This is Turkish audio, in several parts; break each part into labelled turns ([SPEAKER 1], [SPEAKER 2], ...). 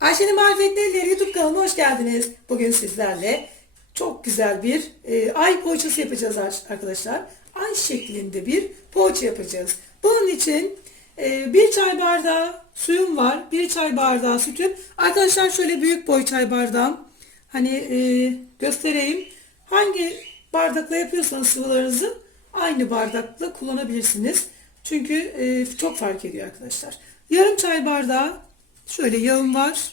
[SPEAKER 1] Ayşe'nin Marifetli YouTube kanalıma hoş geldiniz. Bugün sizlerle çok güzel bir e, ay poğaçası yapacağız ar- arkadaşlar. Ay şeklinde bir poğaça yapacağız. Bunun için e, bir çay bardağı suyum var. Bir çay bardağı sütüm. Arkadaşlar şöyle büyük boy çay bardağım. Hani e, göstereyim. Hangi bardakla yapıyorsanız sıvılarınızı aynı bardakla kullanabilirsiniz. Çünkü e, çok fark ediyor arkadaşlar. Yarım çay bardağı şöyle yağım var.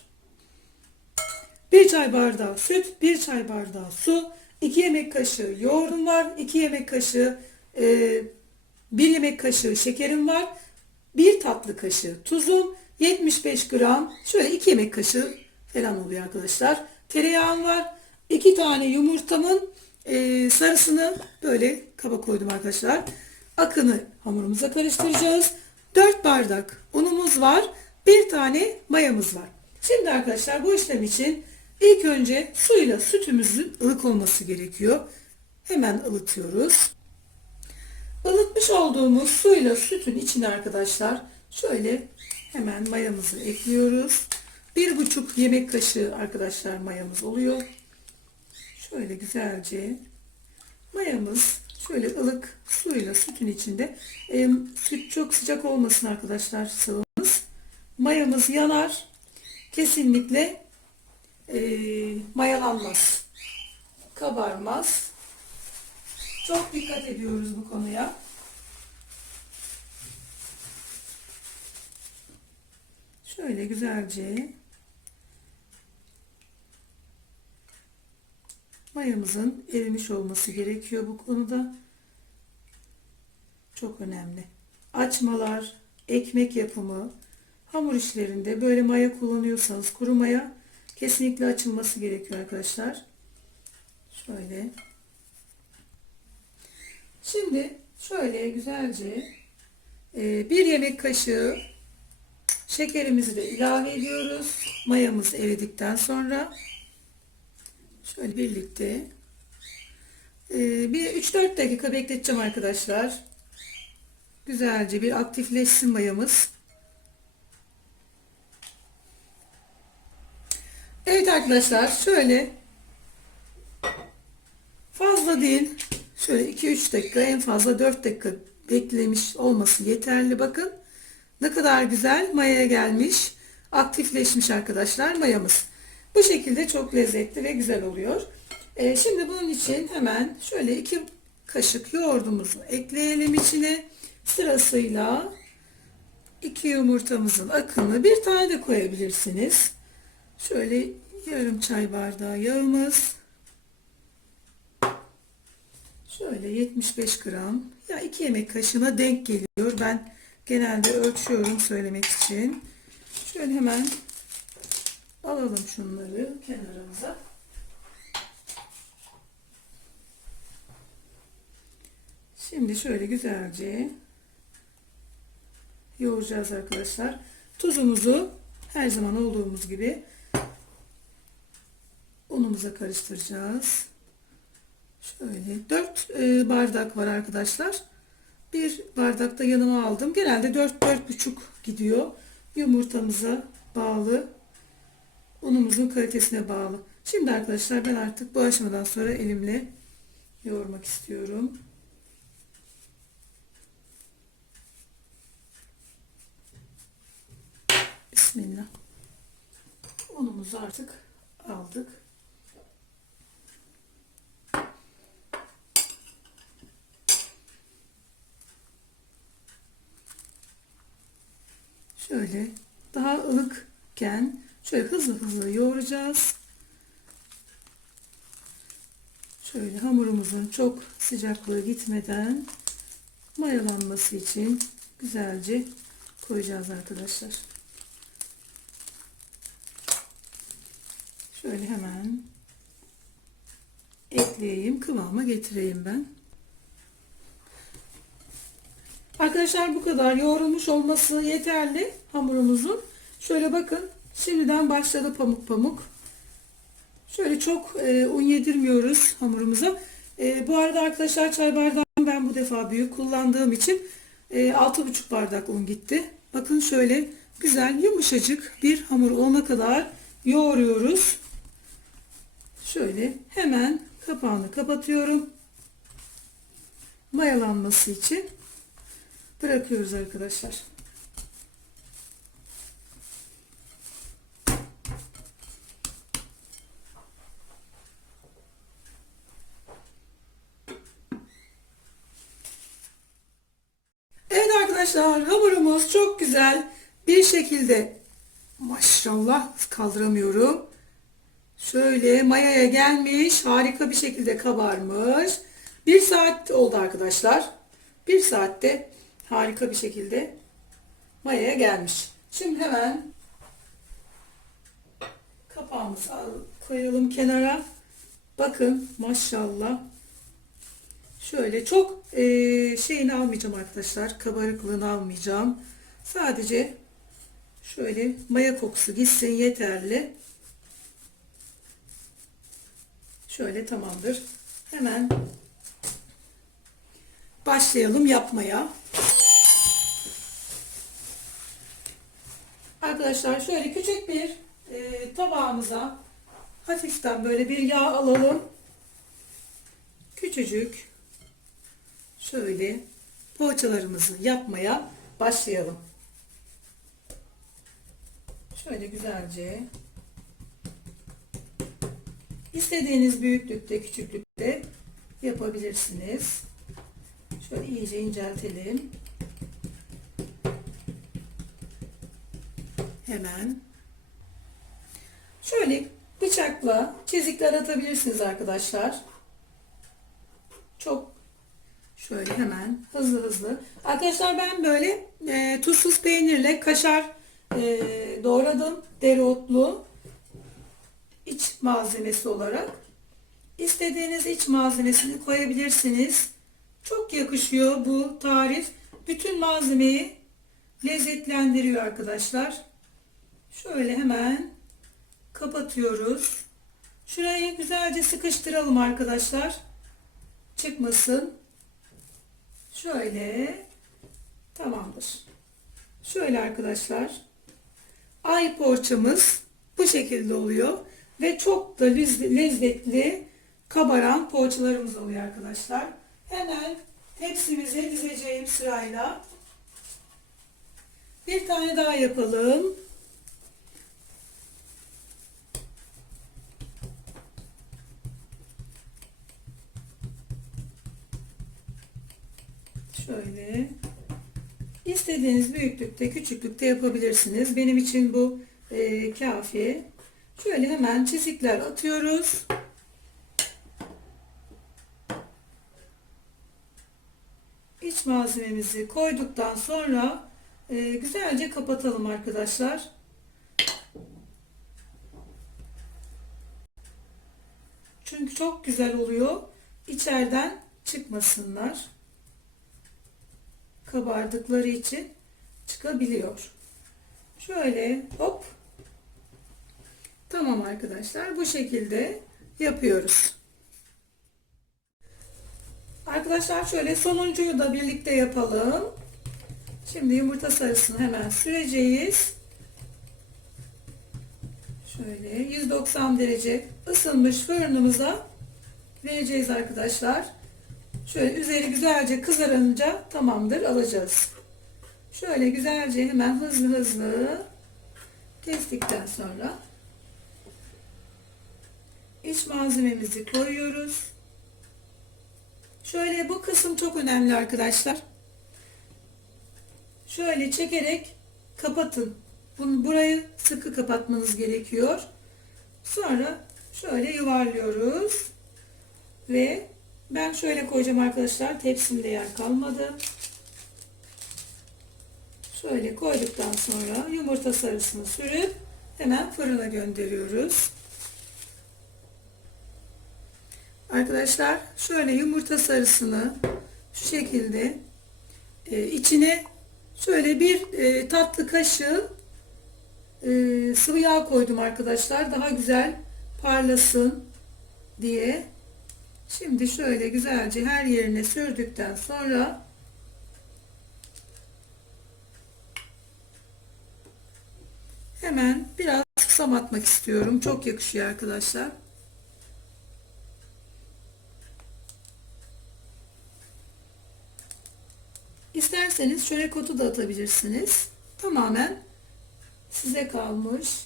[SPEAKER 1] Bir çay bardağı süt, bir çay bardağı su, 2 yemek kaşığı yoğurdum var, 2 yemek kaşığı, e, 1 yemek kaşığı şekerim var, 1 tatlı kaşığı tuzum, 75 gram, şöyle 2 yemek kaşığı falan oluyor arkadaşlar. Tereyağım var, 2 tane yumurtamın e, sarısını böyle kaba koydum arkadaşlar. Akını hamurumuza karıştıracağız. 4 bardak unumuz var, bir tane mayamız var. Şimdi arkadaşlar bu işlem için ilk önce suyla sütümüzün ılık olması gerekiyor. Hemen ılıtıyoruz. Ilıtmış olduğumuz suyla sütün içine arkadaşlar şöyle hemen mayamızı ekliyoruz. Bir buçuk yemek kaşığı arkadaşlar mayamız oluyor. Şöyle güzelce mayamız şöyle ılık suyla sütün içinde. E, süt çok sıcak olmasın arkadaşlar sıvımız. Mayamız yanar. Kesinlikle e, mayalanmaz. Kabarmaz. Çok dikkat ediyoruz bu konuya. Şöyle güzelce mayamızın erimiş olması gerekiyor bu konuda. Çok önemli. Açmalar, ekmek yapımı, hamur işlerinde böyle maya kullanıyorsanız kuru maya kesinlikle açılması gerekiyor arkadaşlar. Şöyle. Şimdi şöyle güzelce e, bir yemek kaşığı şekerimizi de ilave ediyoruz. Mayamız eridikten sonra şöyle birlikte e, bir 3-4 dakika bekleteceğim arkadaşlar. Güzelce bir aktifleşsin mayamız. Evet arkadaşlar şöyle. Fazla değil. Şöyle 2-3 dakika en fazla 4 dakika beklemiş olması yeterli. Bakın ne kadar güzel mayaya gelmiş aktifleşmiş arkadaşlar mayamız. Bu şekilde çok lezzetli ve güzel oluyor. Ee, şimdi bunun için hemen şöyle 2 kaşık yoğurdumuzu ekleyelim içine. Sırasıyla 2 yumurtamızın akını bir tane de koyabilirsiniz. Şöyle yarım çay bardağı yağımız. Şöyle 75 gram. Ya 2 yemek kaşığına denk geliyor. Ben genelde ölçüyorum söylemek için. Şöyle hemen alalım şunları kenarımıza. Şimdi şöyle güzelce yoğuracağız arkadaşlar. Tuzumuzu her zaman olduğumuz gibi unumuza karıştıracağız. Şöyle 4 e, bardak var arkadaşlar. Bir bardak da yanıma aldım. Genelde 4 4,5 gidiyor. Yumurtamıza bağlı. Unumuzun kalitesine bağlı. Şimdi arkadaşlar ben artık bu aşamadan sonra elimle yoğurmak istiyorum. Bismillah. Unumuzu artık aldık. Şöyle daha ılıkken şöyle hızlı hızlı yoğuracağız. Şöyle hamurumuzun çok sıcaklığı gitmeden mayalanması için güzelce koyacağız arkadaşlar. Şöyle hemen ekleyeyim, kıvama getireyim ben. Arkadaşlar bu kadar yoğrulmuş olması yeterli hamurumuzun. Şöyle bakın şimdiden başladı pamuk pamuk. Şöyle çok e, un yedirmiyoruz hamurumuza. E, bu arada arkadaşlar çay bardağı ben bu defa büyük kullandığım için e, 6,5 bardak un gitti. Bakın şöyle güzel yumuşacık bir hamur olana kadar yoğuruyoruz. Şöyle hemen kapağını kapatıyorum. Mayalanması için bırakıyoruz arkadaşlar. Evet arkadaşlar hamurumuz çok güzel bir şekilde maşallah kaldıramıyorum. Şöyle mayaya gelmiş harika bir şekilde kabarmış. Bir saat oldu arkadaşlar. Bir saatte harika bir şekilde mayaya gelmiş. Şimdi hemen kapağımızı al, koyalım kenara. Bakın maşallah. Şöyle çok e, şeyini almayacağım arkadaşlar. Kabarıklığını almayacağım. Sadece şöyle maya kokusu gitsin yeterli. Şöyle tamamdır. Hemen başlayalım yapmaya. Arkadaşlar şöyle küçük bir e, tabağımıza hafiften böyle bir yağ alalım. Küçücük şöyle poğaçalarımızı yapmaya başlayalım. Şöyle güzelce istediğiniz büyüklükte, küçüklükte yapabilirsiniz. Şöyle iyice inceltelim. Hemen şöyle bıçakla çizikler atabilirsiniz arkadaşlar. Çok şöyle hemen hızlı hızlı. Arkadaşlar ben böyle e, tuzsuz peynirle kaşar e, doğradım. Dereotlu iç malzemesi olarak. İstediğiniz iç malzemesini koyabilirsiniz. Çok yakışıyor bu tarif. Bütün malzemeyi lezzetlendiriyor arkadaşlar. Şöyle hemen kapatıyoruz. Şurayı güzelce sıkıştıralım arkadaşlar. Çıkmasın. Şöyle tamamdır. Şöyle arkadaşlar. Ay poğaçamız bu şekilde oluyor. Ve çok da lezzetli kabaran poğaçalarımız oluyor arkadaşlar. Hemen tepsimize dizeceğim sırayla. Bir tane daha yapalım. Şöyle. İstediğiniz büyüklükte, küçüklükte yapabilirsiniz. Benim için bu e, kafi. Şöyle hemen çizikler atıyoruz. İç malzememizi koyduktan sonra e, güzelce kapatalım arkadaşlar. Çünkü çok güzel oluyor. İçeriden çıkmasınlar. Kabardıkları için çıkabiliyor. Şöyle hop. Tamam arkadaşlar bu şekilde yapıyoruz. Arkadaşlar şöyle sonuncuyu da birlikte yapalım. Şimdi yumurta sarısını hemen süreceğiz. Şöyle 190 derece ısınmış fırınımıza vereceğiz arkadaşlar. Şöyle üzeri güzelce kızarınca tamamdır alacağız. Şöyle güzelce hemen hızlı hızlı kestikten sonra iç malzememizi koyuyoruz. Şöyle bu kısım çok önemli arkadaşlar. Şöyle çekerek kapatın. Bunu burayı sıkı kapatmanız gerekiyor. Sonra şöyle yuvarlıyoruz. Ve ben şöyle koyacağım arkadaşlar. Tepsimde yer kalmadı. Şöyle koyduktan sonra yumurta sarısını sürüp hemen fırına gönderiyoruz. Arkadaşlar şöyle yumurta sarısını şu şekilde e, içine şöyle bir e, tatlı kaşığı e, sıvı yağ koydum arkadaşlar. Daha güzel parlasın diye. Şimdi şöyle güzelce her yerine sürdükten sonra Hemen biraz susam atmak istiyorum. Çok yakışıyor arkadaşlar. İsterseniz çörek otu da atabilirsiniz. Tamamen size kalmış.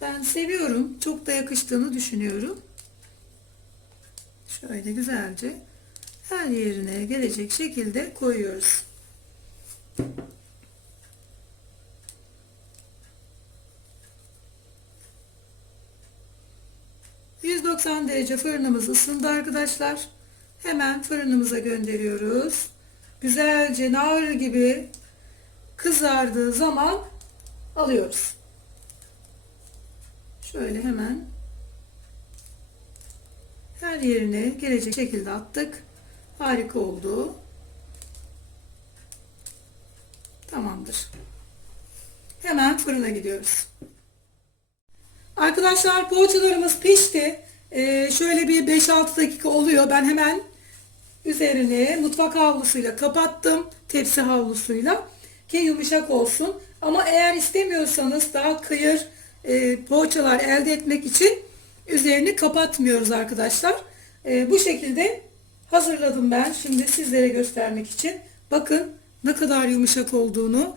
[SPEAKER 1] Ben seviyorum. Çok da yakıştığını düşünüyorum. Şöyle güzelce her yerine gelecek şekilde koyuyoruz. ...190 derece fırınımız ısındı arkadaşlar. Hemen fırınımıza gönderiyoruz. Güzelce nar gibi kızardığı zaman alıyoruz. Şöyle hemen her yerine gelecek şekilde attık. Harika oldu. Tamamdır. Hemen fırına gidiyoruz. Arkadaşlar poğaçalarımız pişti. Ee, şöyle bir 5-6 dakika oluyor. Ben hemen üzerine mutfak havlusuyla kapattım. Tepsi havlusuyla. Ki yumuşak olsun. Ama eğer istemiyorsanız daha kıyır e, poğaçalar elde etmek için üzerini kapatmıyoruz arkadaşlar. E, bu şekilde hazırladım ben. Şimdi sizlere göstermek için. Bakın ne kadar yumuşak olduğunu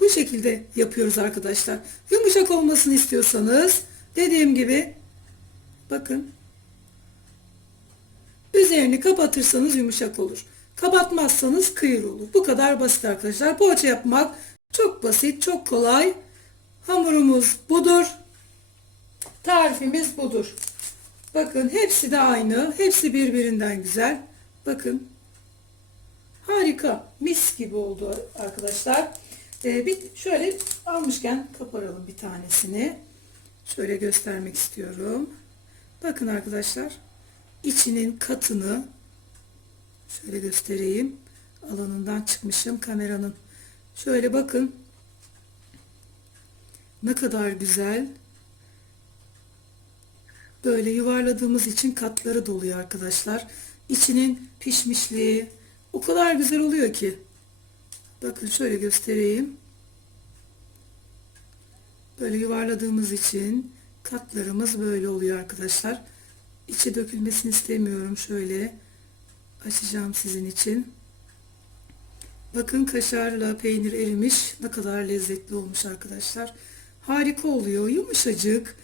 [SPEAKER 1] bu şekilde yapıyoruz arkadaşlar. Yumuşak olmasını istiyorsanız dediğim gibi bakın üzerini kapatırsanız yumuşak olur. Kapatmazsanız kıyır olur. Bu kadar basit arkadaşlar. Poğaça yapmak çok basit, çok kolay. Hamurumuz budur. Tarifimiz budur. Bakın hepsi de aynı. Hepsi birbirinden güzel. Bakın. Harika. Mis gibi oldu arkadaşlar. Ee, bir şöyle almışken kaparalım bir tanesini. Şöyle göstermek istiyorum. Bakın arkadaşlar. içinin katını şöyle göstereyim. Alanından çıkmışım kameranın. Şöyle bakın. Ne kadar güzel. Böyle yuvarladığımız için katları doluyor arkadaşlar. İçinin pişmişliği o kadar güzel oluyor ki. Bakın şöyle göstereyim. Böyle yuvarladığımız için katlarımız böyle oluyor arkadaşlar. İçi dökülmesini istemiyorum. Şöyle açacağım sizin için. Bakın kaşarla peynir erimiş. Ne kadar lezzetli olmuş arkadaşlar. Harika oluyor. Yumuşacık.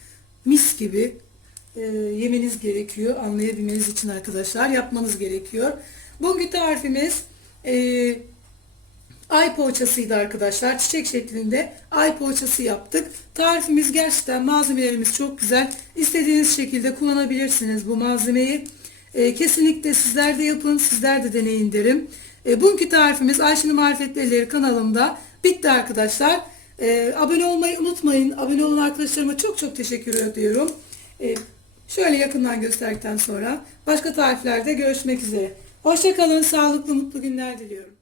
[SPEAKER 1] Mis gibi. E, yemeniz gerekiyor. Anlayabilmeniz için arkadaşlar. Yapmanız gerekiyor. Bugünkü tarifimiz e, ay poğaçasıydı arkadaşlar. Çiçek şeklinde ay poğaçası yaptık. Tarifimiz gerçekten malzemelerimiz çok güzel. İstediğiniz şekilde kullanabilirsiniz bu malzemeyi. E, kesinlikle sizler de yapın. Sizler de deneyin derim. E, bugünkü tarifimiz Ayşe'nin Marifetleri kanalımda bitti arkadaşlar. E, abone olmayı unutmayın. Abone olan arkadaşlarıma çok çok teşekkür ediyorum. E, şöyle yakından gösterdikten sonra başka tariflerde görüşmek üzere. Hoşçakalın, sağlıklı, mutlu günler diliyorum.